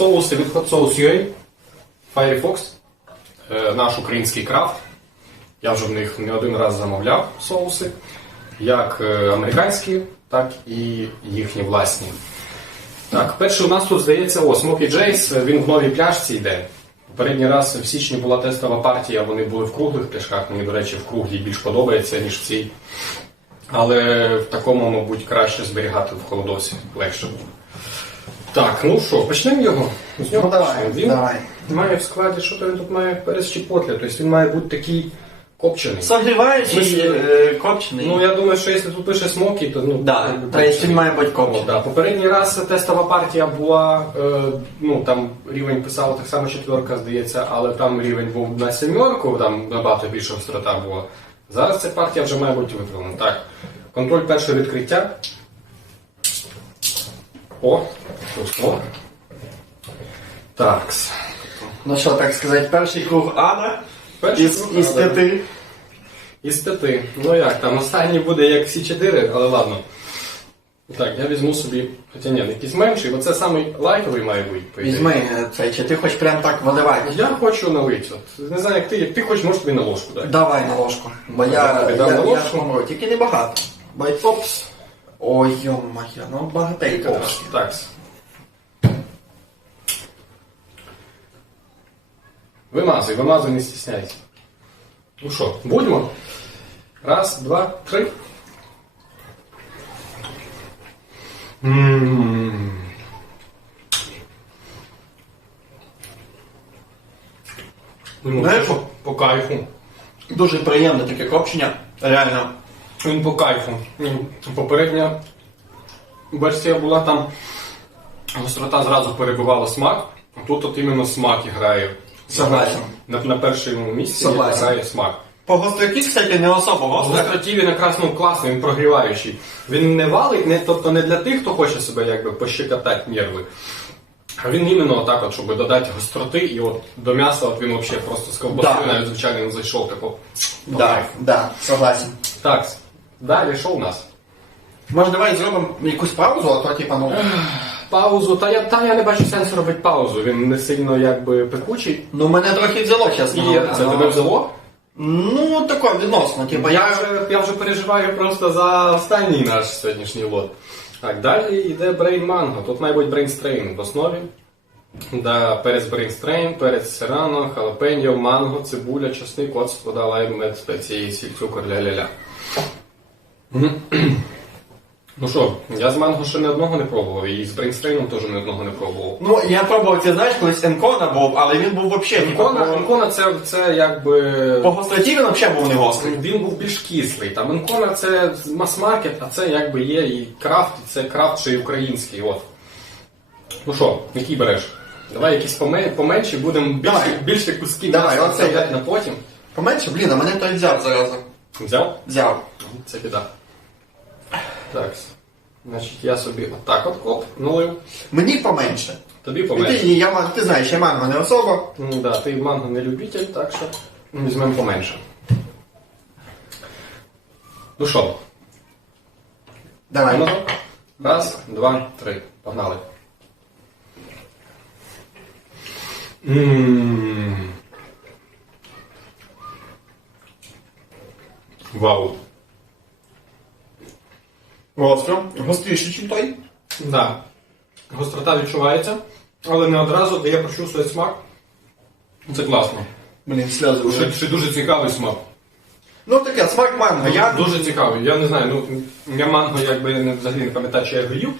соуси від Hot Sauce UA, Firefox, е, наш український крафт. Я вже в них не один раз замовляв соуси, як е, американські, так і їхні власні. Так, перший у нас тут здається, о, Smoky Jays, він в новій пляшці йде. Попередній раз в січні була тестова партія, вони були в круглих пляшках. Мені, до речі, в круглій більш подобається, ніж в цій. Але в такому, мабуть, краще зберігати в холодосі, легше буде. Так, ну що, почнемо його. З нього Ну, давай, почнемо. Він давай. має в складі, що то він тут має перець чіпотля, тобто він має бути такий копчений. Согріваючий Ми- е, копчений. Ну, я думаю, що якщо тут пише смокі, то ну. Да, якби то есть він має бути О, копчений. да. Попередній раз тестова партія була, е, ну там рівень писало так само четверка, здається, але там рівень був на сімерку, там набагато більша гострота була. Зараз ця партія вже має бути виправлена. Так. Контроль першого відкриття. О, пусто. Так. Ну що, так сказати, перший круг ада Перший із, круг із ада. п'яти. Із п'яти. Ну як там, останній буде як всі чотири, але ладно. Так, я візьму собі. Хоча ні, якийсь менший, бо це самий лайтовий має бути. по ідеї. Візьми е, цей, чи ти хочеш прям так виливати? Я хочу налити. От, не знаю, як ти, як ти хочеш, може тобі на ложку дати. Давай на ложку. Бо я, Я я, тобі я, на ложку. ж помру, тільки не багато. Бо й- опс. Ой, йо-моє, ну багатенько Опс, трошки. так. Вимазуй, вимазуй, не стісняйся. Ну що, будьмо? Раз, два, три. М. Ну, Знаєш, по, по кайфу. Дуже приємне таке копчення. Реально. Він по кайфу. Попередня версія була там. Гострота зразу перебивала смак, а тут от іменно смак грає. Согласен. На, на першому місці Согласен. грає смак. По гостроті, кстати, не особо гостро. гостроті він якраз ну, класний, він прогріваючий. Він не валить, не, тобто не для тих, хто хоче себе якби пощекотати нерви. А він іменно отак, от, щоб додати гостроти, і от до м'яса от він взагалі просто з ковбасою Да. навіть звичайно не зайшов. Тако. Да, да, согласен. Так, далі що у нас? Може, давай зробимо якусь паузу, а то типа, ну. Паузу, та я, та я не бачу сенсу робити паузу. Він не сильно якби пекучий. Ну мене трохи взяло, чесно. І це тебе взяло? Ну, тако відносно. Типа, Я я вже, я вже переживаю просто за останній наш сьогоднішній лот. Так, далі йде Brain Mango. Тут має бути Brain Strain в основі. Да, перець Brain Strain, перець Серрано, халапеньо, манго, цибуля, чесник, оцет, вода, лайм, мед, спеції, сіль, цукор, ля-ля-ля. Ну що, я з манго ще не одного не пробував, і з Strain теж не одного не пробував. Ну, я пробував, ти знаєш, колись Енкона був, але він був взагалі Інкона, Інкона це, це якби По гостроті він взагалі був не гострий. Він був більш кислий. Там Інкона це мас-маркет, а це якби є і крафт, і це крафт ще й український. От. Ну що, який береш? Давай якісь поме- поменші, будемо більше, Давай. більше кусків Давай, м'яса оставляти на потім. Поменше, блін, а мене той взяв зараза. Взяв? Взяв. Це біда. Так. Значить, я собі отак от коп налив. Мені поменше. Тобі І ти, я, ти знаєш, я манго не особо. Ну да, ти манго не любитель, так що візьмемо поменше. Ну що, Давай. Воно? Раз, два, три. Погнали. М. Вау. Гостро. Гостріше, ніж той. Да. Гострота відчувається, але не одразу дає прочувствувати смак. Це класно. Блін, сльози вже. ще дуже цікавий смак. Ну таке, смак манго. Я... Дуже цікавий. Я не знаю, ну я манго якби не взагалі не пам'ятаю, чи я його їв,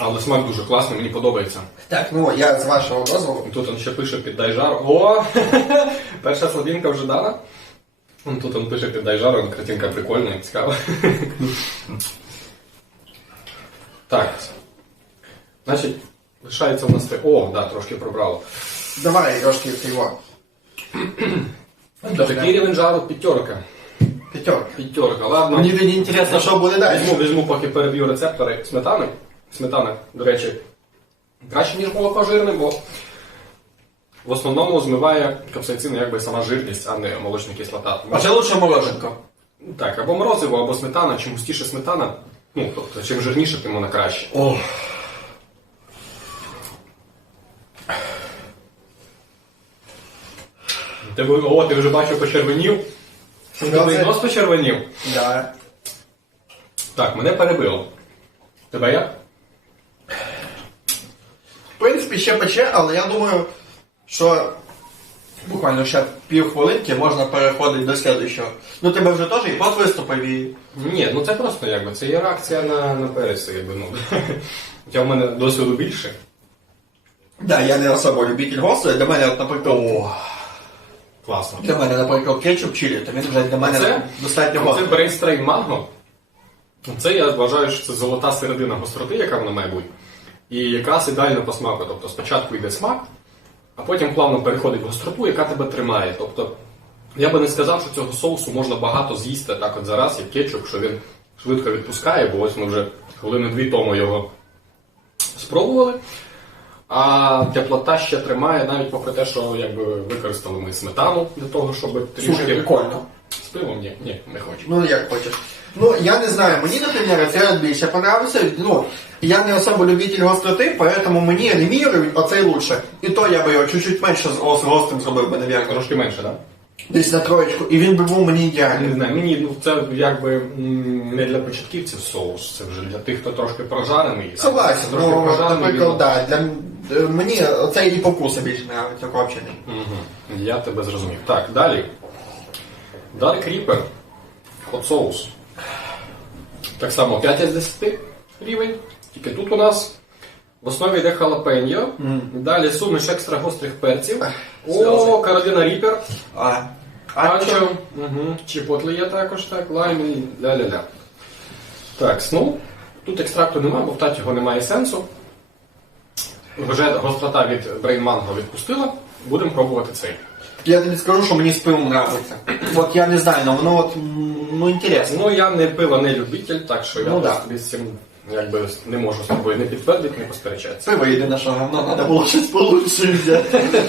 але смак дуже класний, мені подобається. Так, ну я з вашого дозволу. Тут он ще пише піддай жару. О! Перша слабінка вже дана. Тут он пише піддай жару, картинка прикольна, цікава. Так. Значить, лишається у нас те. О, да, трошки пробрало. Давай трошки його. Такий рівень жару п'ятерка. П'ятерка. П'ятерка, ладно. Мені тоді інтересно, що буде далі. Візьму, візьму, поки переб'ю рецептори сметани. Сметана, до речі, краще, ніж молоко жирне, бо в основному змиває капсаїцин якби сама жирність, а не молочна кислота. А це лучше мороженко. Так, або морозиво, або сметана. Чим густіше сметана, ну, тобто, чим жирніше, тим вона краще. О. Ти, о, ти вже бачу почервонів. І нос почервонів. Да. Так, мене перебило. Тебе як? В принципі, ще пече, але я думаю, що буквально ще пів хвилинки можна переходити до слідуючого. Ну тебе вже теж і пот виступив і. Ні, ну це просто якби це є реакція на, на перець, якби ну. Хоча в мене досвіду більше. Да, я не особо любитель гострого. Для мене, от, наприклад, Класно. для мене, наприклад, кетчуп чилі, то він вже для мене Це- достатньо Це брейнстрейн манго. Це я вважаю, що це золота середина гостроти, яка вона має бути. І якраз ідеально по смаку. Тобто спочатку йде смак, а потім плавно переходить в гостроту, яка тебе тримає. Тобто, я би не сказав, що цього соусу можна багато з'їсти так от зараз, як кетчуп, що він швидко відпускає, бо ось ми вже хвилини дві тому його спробували. А теплота ще тримає, навіть попри те, що якби використали ми сметану для того, щоб трішки прикольно. з пивом ні, ні, не хочу. Ну, як хочеш. Ну, я не знаю, мені, наприклад, це більше понравився. Ну, я не особо любитель гостроти, поэтому мені анімірують, оцей лучше. І то я би його чуть-чуть менше з ос- гострим зробив би, навірно. Трошки менше, так? Десь на троєчку. І він би був мені Не ідеальний. знаю, мені ну, це якби м, не для початківців соус, це вже для тих, хто трошки прожарений. а Согласен, трошки ну, прожарений, наприклад, він- да, для, е, мені оцей і по вкусу більше нравиться копчений. Мгм. Я тебе зрозумів. Так, далі. Dark Reaper. Hot соус. Так само 5 із 10 рівень. Тільки тут у нас в основі йде халапеньо. Далі суміш екстра гострих перців. О. Кароліна Ріпер. А? Ачо. Угу. Чіпотлі є також, так, лайм і ля-ля-ля. Так, ну, тут екстракту немає, бо в таті його немає сенсу. Вже гострота від Brain Mango відпустила. Будемо пробувати цей. Я тобі скажу, що мені з пивом нравиться. От я не знаю, но воно от, ну, інтересно. Ну, я не пива, не любитель, так що я Ну, да. тобі з цим якби не можу з тобою не підтвердити, не посперечатися. Пиво єдине, що говно, треба було щось получше взяти.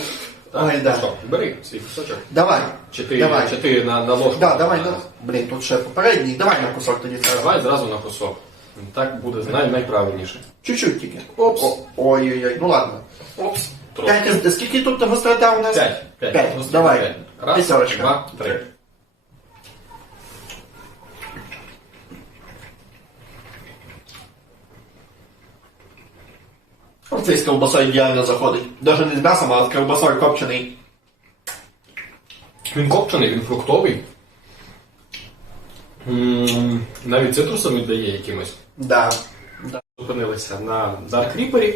Ой, Ну да. що, бери свій кусочок. Давай. Чи ти, Давай. чи ти на, на ложку? Да, давай, давай. Блін, тут ще попередній. Давай на кусок тоді. Давай зразу на кусок. Так буде най, найправильніше. Чуть-чуть тільки. Опс. Ой-ой-ой, ну ладно. Опс. П'ять, із- скільки тут гострота у нас? П'ять. П'ять. П'ять. Просто Давай. п'ять. Раз, П'ятерочка. два, три. Оцей з ковбасою ідеально заходить. Даже не з м'ясом, а з ковбасою копчений. Він копчений, він фруктовий. М, Навіть цитрусом віддає якимось. Да. Зупинилися на Dark Reaper.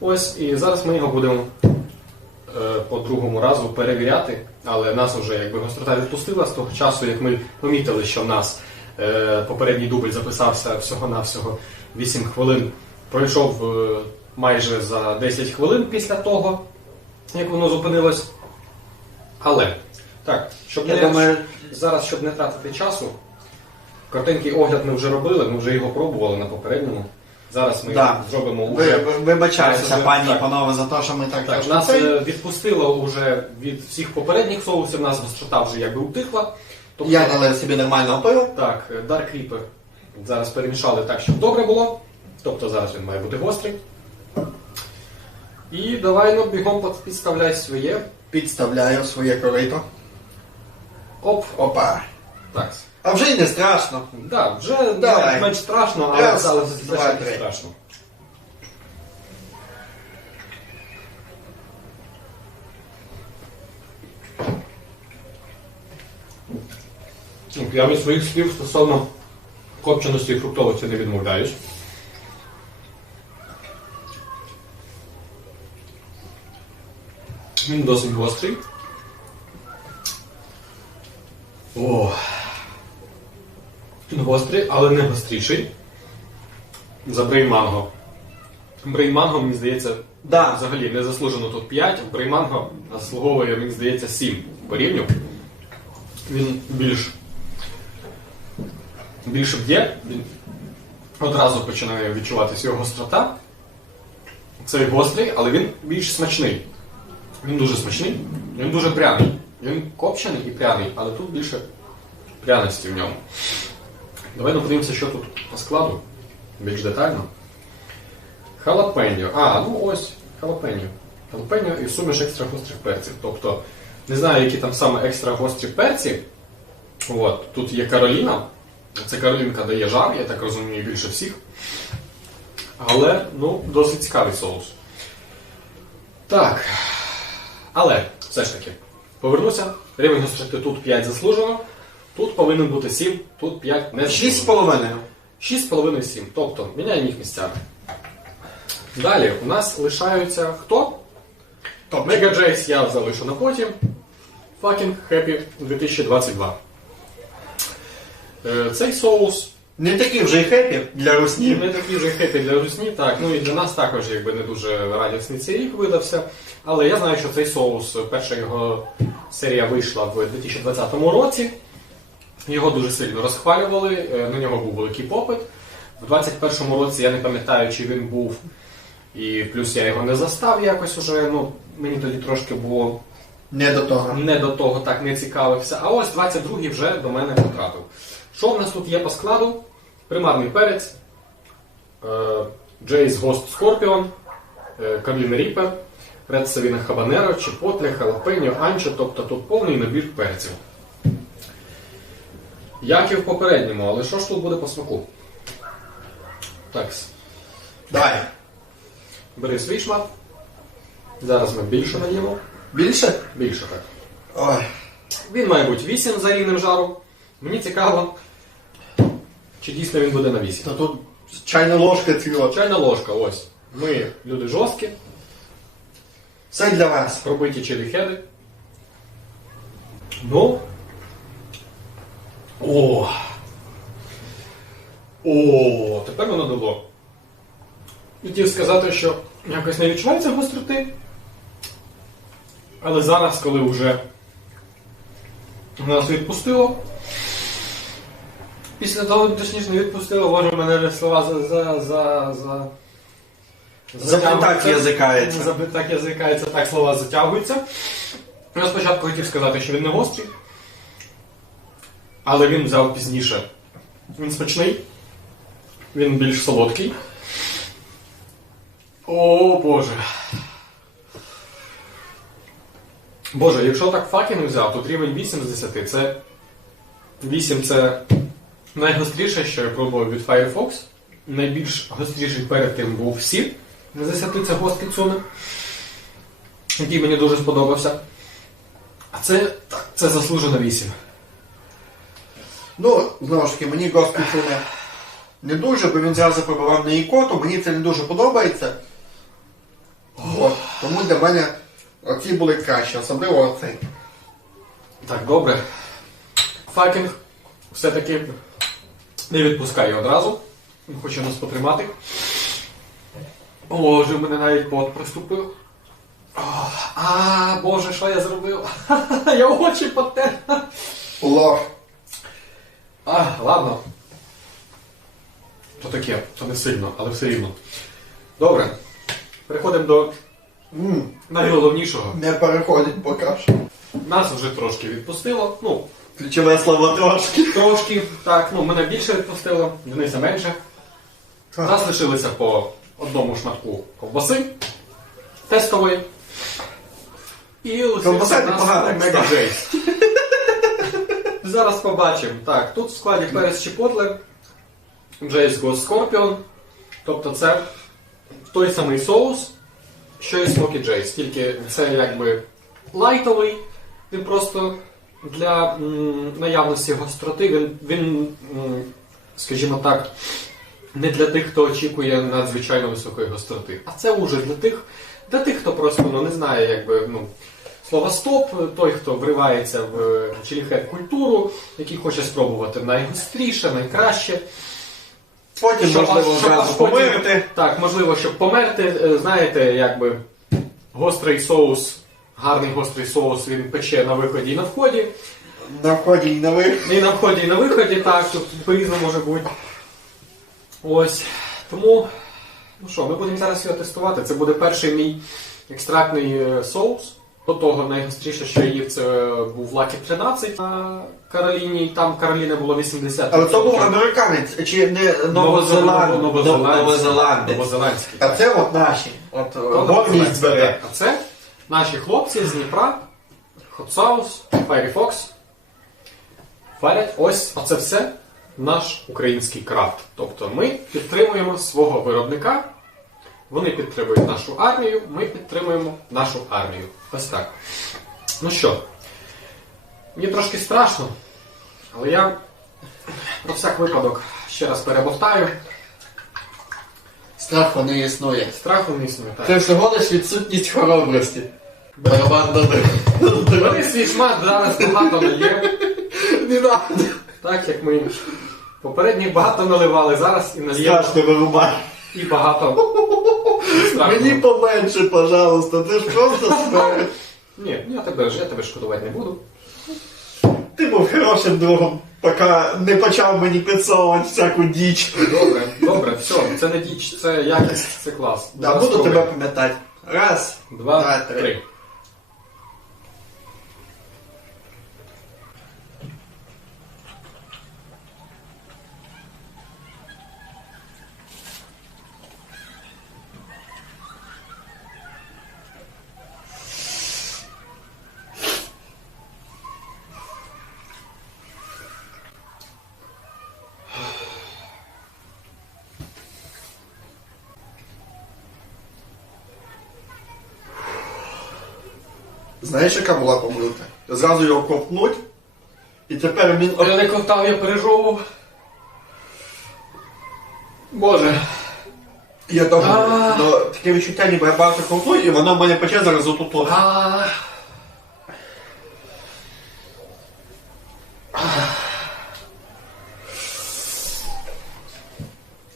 Ось, і зараз ми його будемо е, по другому разу перевіряти, але нас вже якби гострота відпустила з того часу, як ми помітили, що в нас е, попередній дубль записався всього-навсього 8 хвилин. Пройшов е, майже за 10 хвилин після того, як воно зупинилось. Але так, щоб Я не думаю- зараз, щоб не тратити часу, коротенький огляд ми вже робили, ми вже його пробували на попередньому. Зараз ми Да. зробимо уже. ви- вибачаюся, пані і панове, за те, що ми так Так, нас е, відпустило уже від всіх попередніх соусів, нас гострота вже якби утихла. Тобто, Я налив собі нормального пива. так, е, Dark Reaper зараз перемішали так, щоб добре було. Тобто зараз він має бути гострий. І давай ну, бігом підставляй своє. Підставляю своє корито. Оп, Опа. так. А вже й не страшно. Да, вже Давай. менш страшно, але Раз, все два, ж таки три. страшно. Ну, Я від своїх слів стосовно копченості і фруктовості не відмовляюсь. Він досить гострий. О. Він гострий, але не гостріший. За брейнманго. Брейнманго, мені здається, Да. взагалі не заслужено тут 5, брейнманго заслуговує, мені здається, 7 по рівню. Він більш більше б'є, він одразу починає відчуватися його гострота. Цей гострий, але він більш смачний. Він дуже смачний, він дуже пряний. Він копчений і пряний, але тут більше пряності в ньому. Давай ну, подивимося, що тут по складу, більш детально. Халапеньо. А, ну ось халапеньо. Халапеньо і суміш екстра гострих перців. Тобто, не знаю, які там саме екстра гострі перці. От, тут є Кароліна. Це Каролінка дає жар, я так розумію, більше всіх. Але, ну, досить цікавий соус. Так. Але, все ж таки, повернуся. Рівень гостроти тут 5 заслужено. Тут повинен бути 7, тут 5 не Шість з заслужено. половиною. 6,5-7. Тобто міняємо їх місцями. Далі у нас лишаються хто? Топ. Mega Jace я залишу на потім. Fucking Happy 2022. Е, Цей соус Не такий вже й хеппі для русні. не такий вже хепі для русні, так. Ну і для нас також якби не дуже радісний цей рік видався. Але я знаю, що цей соус, перша його серія вийшла в 2020 році. Його дуже сильно розхвалювали, е, на нього був великий попит. В 2021 році я не пам'ятаю, чи він був. І плюс я його не застав якось уже. Ну, мені тоді трошки було Не до того. не до того так не цікавився. А ось 22-й вже до мене потрапив. Що в нас тут є по складу? Примарний перець, е, Jace Ghost Scorpion, е, Carolina Reaper, Red Savina Habanero, Chipotle, Jalapeno, Ancho, тобто тут повний набір перців. Як і в попередньому, але що ж тут буде по смаку? Так, Давай. бери свій шмат. Зараз ми більше наїмо. Більше? Більше так. Ой. Він має бути 8 за рівнем жару. Мені цікаво, чи дійсно він буде на 8. Та тут чайна ложка ціла. Чайна ложка, ось. Ми люди жорсткі, Все для вас. пробиті челіхеди. Ну. О! О, тепер воно дало. Хотів сказати, що якось не відчувається гостроти. Але зараз, коли вже нас відпустило, після того, точніше, не відпустило, може, мене слова за. за, за, за... Заплітак язикається. Заплітак язикається, так слова затягуються. Я спочатку хотів сказати, що він не гострий, але він взяв пізніше. Він смачний, він більш солодкий. О, Боже. Боже, якщо так факін взяв, то рівень 8 з 10 це 8 це найгостріше, що я пробував від Firefox. Найбільш гостріший перед тим був Сір. з 10 це гострий цуни, який мені дуже сподобався. А це, це заслужено 8. Ну, знову ж таки, мені Госту не, не дуже, бо він зразу пробував на ікоту, мені це не дуже подобається. От. Тому для мене оці були кращі, особливо оцей. Так, добре. Факінг все-таки не відпускає одразу. Він хоче нас потримати. О, вже в мене навіть пот приступив. О, А, Боже, що я зробив? Я очі потер. Лох. А, ладно. То таке, то не сильно, але все рівно. Добре. Переходимо до М, найголовнішого. Не переходить поки що. Нас вже трошки відпустило. Ну, Ключове слово трошки. Трошки, так, ну мене більше відпустило, Дениса менше. Нас лишилося по одному шматку ковбаси тестової. І Ковбаса лишився в нас непогана, мега. жесть. Зараз побачимо. Так, тут в складі перець чіпотле, Джейс Ghost Scorpion. Тобто це той самий соус, що і Smoky Jace. Тільки це якби лайтовий, він просто для м, наявності гостроти, він, він м, скажімо так, не для тих, хто очікує надзвичайно високої гостроти. А це уже для тих, для тих, хто просто ну, не знає, якби, ну, слова стоп, той, хто вривається в челіхет культуру, який хоче спробувати найгостріше, найкраще. Потім Щоб можливо щоб потім- помирити. Так, можливо, щоб померти, е, знаєте, якби гострий соус, гарний гострий соус, він пече на виході і на вході. На вході і на виході. І на вході, і на виході, так, тут по-різному може бути. Ось. Тому, ну що, ми будемо зараз його тестувати. Це буде перший мій екстрактний е, соус. До того найгостріше, що я їв, це був Лакі 13 на Кароліні, там Кароліна було 80. Але то був американець, чи не новозеландець. Новозеландський. А це от наші. От е, гордість бере. А це наші хлопці з Дніпра, Hot Sauce, Fiery Fox. Варять ось оце все наш український крафт. Тобто ми підтримуємо свого виробника, вони підтримують нашу армію, ми підтримуємо нашу армію. Ось так. Ну що, мені трошки страшно, але я про всяк випадок ще раз перебовтаю. Страху не існує. Страху не існує. Так. Це всього лиш відсутність хоробрості. Барабан добре. Вони свій шмат зараз багато нальє, Не надо. так як ми попередніх багато наливали, зараз і нальємо Страшно вирубай. і багато. Мені поменше, пожалуйста, ти ж просто смерть. Ні, я тебе, я тебе шкодувати не буду. Ти був хорошим другом, поки не почав мені підсовувати всяку діч. Добре, добре, все, це не діч, це якість, це клас. Да, буду тебе пам'ятати. Раз. Два, Два, три. Знаєш, яка була помилка? Зразу його ковтнуть, і тепер він. Я не ковтав, я пережовував. Боже. Я теж. А. Ну, таке відчуття, ніби я бачу ковтну, і воно в мене пече зараз отут. А...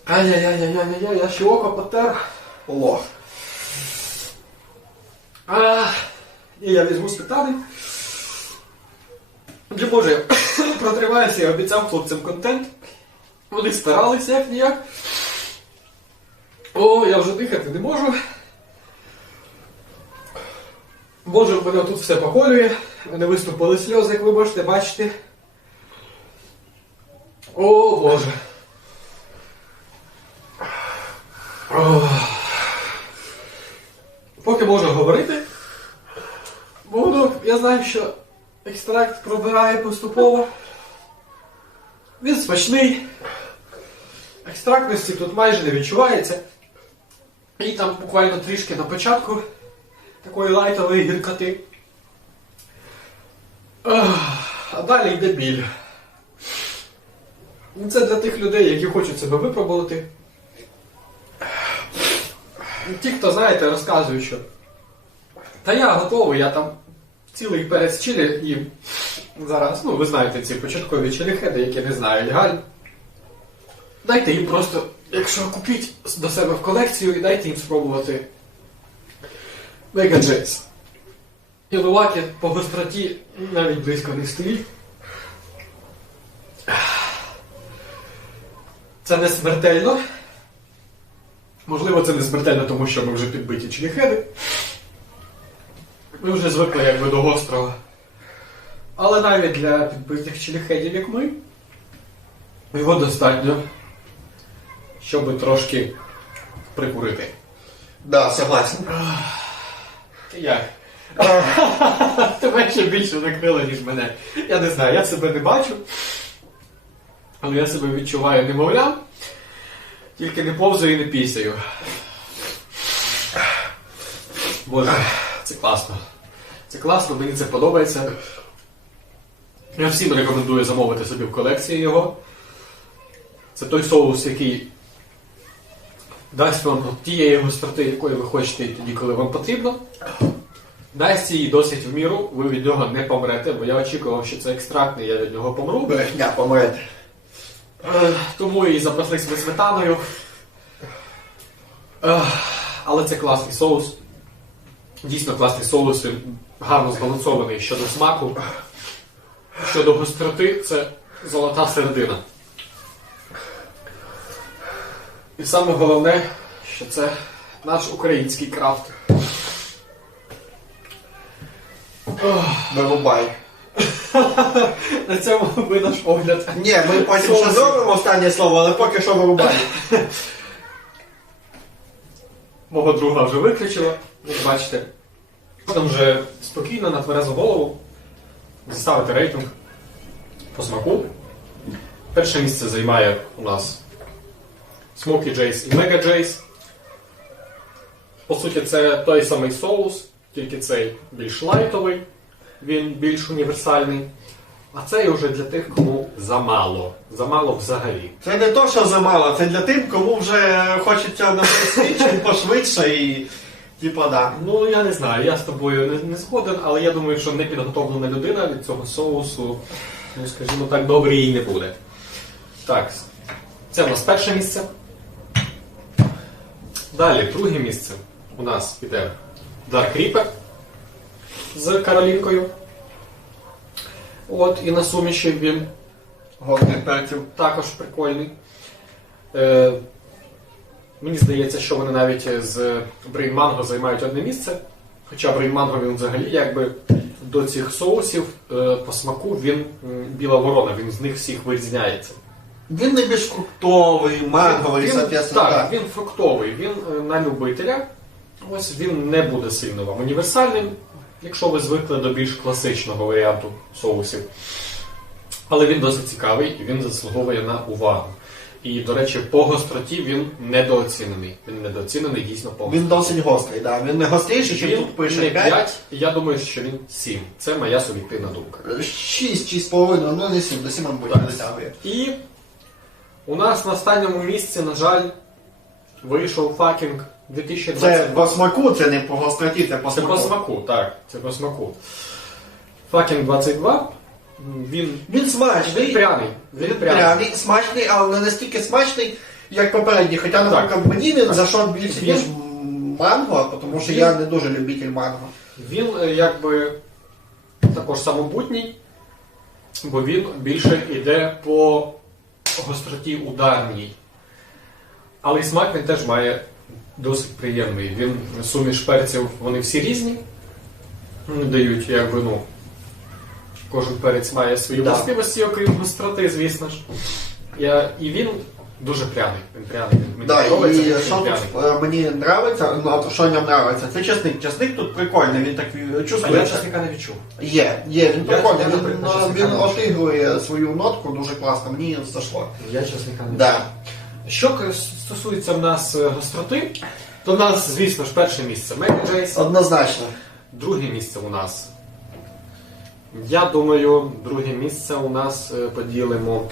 Ай-яй-яй-яй-яй-яй, я ще око потер. Лох. А, і я візьму спитати. Отже, Боже, протриваюся, я обіцяв хлопцям контент. Вони старалися як ніяк. О, я вже дихати не можу. Боже, в мене тут все поколює. В мене виступили сльози, як ви можете бачити. О, Боже. Ох. Поки можу говорити, буду, я знаю, що екстракт пробирає поступово. Він смачний. Екстрактності тут майже не відчувається. І там буквально трішки на початку такої лайтової гіркоти. А далі йде біль. Ну, Це для тих людей, які хочуть себе випробувати. Ті, хто знаєте, розказують, що. Та я готовий, я там цілий перець чилі їм зараз. Ну, ви знаєте ці початкові чиліхеди, які не знають галь. Дайте їм просто, якщо купіть до себе в колекцію, і дайте їм спробувати Мега Джейс. Ілуваки по гостроті навіть близько не стоїть. Це не смертельно. Можливо, це не смертельно, тому що ми вже підбиті чиліхеди. Ми вже звикли якби до гострого. Але навіть для підбитих чиліхедів, як ми, його достатньо, щоб трошки прикурити. Да, согласен. Як? Тебе ще більше накрило, ніж мене. Я не знаю, я себе не бачу. Але я себе відчуваю немовлям. Тільки не повзаю і не пісяю. Боже, це класно. Це класно, мені це подобається. Я всім рекомендую замовити собі в колекції його. Це той соус, який дасть вам тієї гостроти, якої ви хочете тоді, коли вам потрібно. Дасть її досить в міру, ви від нього не помрете, бо я очікував, що це екстрактний, я від нього помру. Брехня помрете. Тому і запаслись ми сметаною. Е, Але це класний соус. Дійсно класний соус, гарно збалансований щодо смаку. Щодо гостроти, це золота середина. І саме головне, що це наш український крафт. Вирубай. На цьому ви наш огляд. Ні, ми потім ще зробимо останнє слово, але поки що вирубай. Мого друга вже виключила, як бачите. Можна вже спокійно на тверезу голову заставити рейтинг по смаку. Перше місце займає у нас Smoky Jace і Mega Jace. По суті, це той самий соус, тільки цей більш лайтовий, він більш універсальний. А цей уже для тих, кому замало. Замало взагалі. Це не то, що замало, це для тим, кому вже хочеться на швидше, пошвидше і. Типа, да. Ну, я не знаю, я з тобою не, не згоден, але я думаю, що непідготовлена людина від цього соусу, ну, скажімо так, добре їй не буде. Так, це у нас перше місце. Далі, друге місце у нас піде Dark Reaper з Каролінкою. От, і на суміші він Гострих перців. також прикольний. Е, мені здається, що вони навіть з Brain Mango займають одне місце. Хоча Brain Mango він взагалі якби до цих соусів е, по смаку він біла ворона, він з них всіх вирізняється. Він найбільш фруктовий, манговий, він, соответственно, так, да. він фруктовий, він е, на любителя. Ось він не буде сильно вам універсальним, якщо ви звикли до більш класичного варіанту соусів. Але він досить цікавий і він заслуговує на увагу. І, до речі, по гостроті він недооцінений. Він недооцінений дійсно по Він досить гострий, да. Він не гостріший, Він тут пише не 5. 5, я думаю, що він 7. Це моя суб'єктивна думка. 6, 6,5, ну не 7, до 7 мабуть не дотягує. І у нас на останньому місці, на жаль, вийшов факінг 2020. Це по смаку, це не по гостроті, це по Це по смаку. смаку, так, це по смаку. Факінг 22. Він, Він смачний. він пряний. Він пряний. пряний, смачний, але не настільки смачний, як попередній. Хоча, наприклад, мені він зайшов більше, Він- ніж манго, тому що Він- я не дуже любитель манго. Він е, якби також самобутній, бо він більше йде по гостроті ударній. Але і смак він теж має досить приємний. Він суміш перців, вони всі різні. Вони дають, якби, ну, кожен перець має свої Да. властивості, окрім гостроти, звісно ж. Я, і він дуже пряний. Він пряний. Мені Да, подобається, і він що пряний. тут е, мені подобається, ну, от що ньому подобається, це чесник. Чесник тут прикольний, він так е, А я чувствується. чесника не відчув. Є, є, він Я- прикольний, він, ну, чесника він отигрує свою нотку дуже класно, мені зашло. Я чесника не відчув. Да. Що стосується в нас е, гостроти, то в нас, звісно ж, перше місце Джейс, Однозначно. друге місце у нас. Я думаю, друге місце у нас е, поділимо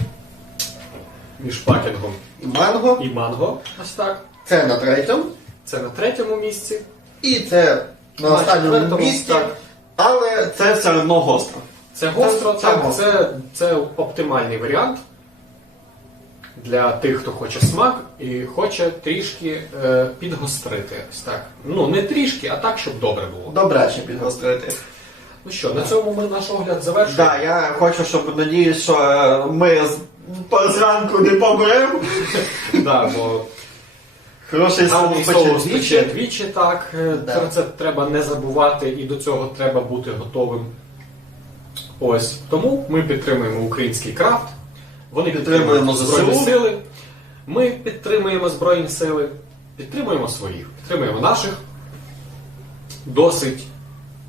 між пакінгом І манго, і манго. Ось так. це на третьому, Це на третьому місці. і це на На останньому четвертому, місці, так. але це все одно гостро. Це гостро, Це- це так, гостро. це, це оптимальний варіант для тих, хто хоче смак і хоче трішки е, підгострити. Ось так. Ну, не трішки, а так, щоб добре було. Добряче підгострити. Ну що, на цьому ми наш огляд завершуємо. Да, я хочу, щоб надіюсь, що е, ми з- по- зранку не помремо. Да, бо Хороший соус соус пече пече двічі. двічі, так. Е, Да. Про це треба не забувати і до цього треба бути готовим. Ось. Тому ми підтримуємо український крафт. Вони Підтримуємо підтримують Збройні ЗСУ. сили. Ми підтримуємо Збройні сили, підтримуємо своїх, підтримуємо наших. Досить,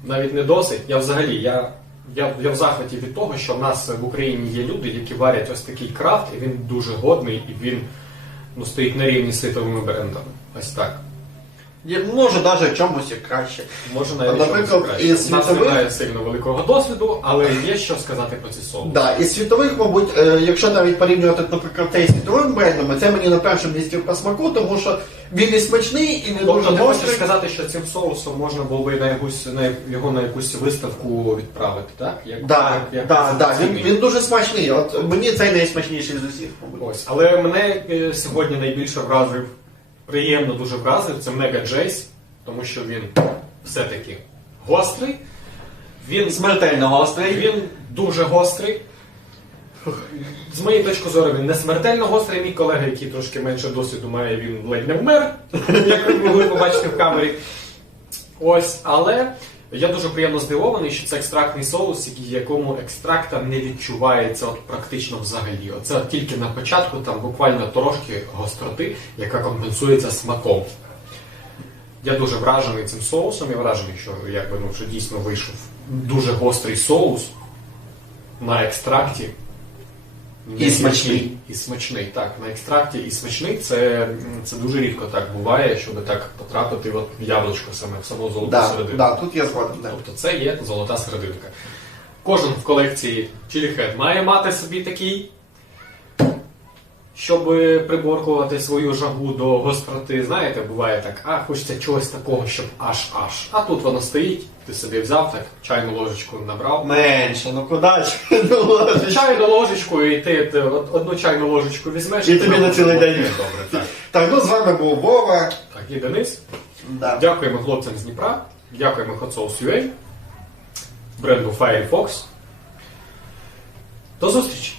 навіть не досить. Я взагалі я, я, я в захваті від того, що в нас в Україні є люди, які варять ось такий крафт, і він дуже годний, і він ну, стоїть на рівні світовими брендами. Ось так. Може, навіть в чомусь і краще. Може навіть Наприклад, чомусь краще. із У нас немає сильно великого досвіду, але є що сказати про ці соуси. Да, із світових, мабуть, е, якщо навіть порівнювати, наприклад, цей з світовим брендом, це мені на першому місці по смаку, тому що він і смачний, і не Тобто дуже ти хочеш гострий. сказати, що цим соусом можна було би на якусь на його на якусь виставку відправити, так? Як, Да, як- як да, да, він, він дуже смачний. От мені цей найсмачніший з усіх, мабуть. Ось, але мене е, сьогодні найбільше вразив, приємно дуже вразив, це Мега Джейс, тому що він все-таки гострий, він, Смертельно гострий. він дуже гострий. З моєї точки зору, він не смертельно гострий. Мій колега, який трошки менше досвіду має, він ледь не вмер, як ви могли побачити в камері. Ось, але Я дуже приємно здивований, що це екстрактний соус, якому екстракта не відчувається от практично взагалі. Оце тільки на початку там буквально трошки гостроти, яка компенсується смаком. Я дуже вражений цим соусом, я вражений, що, якби, ну, що дійсно вийшов дуже гострий соус на екстракті. І смачний. І смачний, так. На екстракті і смачний це, це дуже рідко так буває, щоб так потрапити от в яблучко саме, в саму золоту Да, середину. да, тут я згоден. Да. Тобто це є золота серединка. Кожен в колекції Chili Head має мати собі такий, щоб приборкувати свою жагу до гостроти. Знаєте, буває так, а хочеться чогось такого, щоб аж аж. А тут воно стоїть, ти собі взяв так, чайну ложечку набрав. Менше, ну куди ж? Ну. Чайну ложечку, і ти, ти одну чайну ложечку візьмеш. І тобі на цілий день. Добре, так. Так, ну з вами був Вова. Так, і Денис. Да. Дякуємо хлопцям з Дніпра, дякуємо Hot Sauce UA, бренду Firefox. До зустрічі!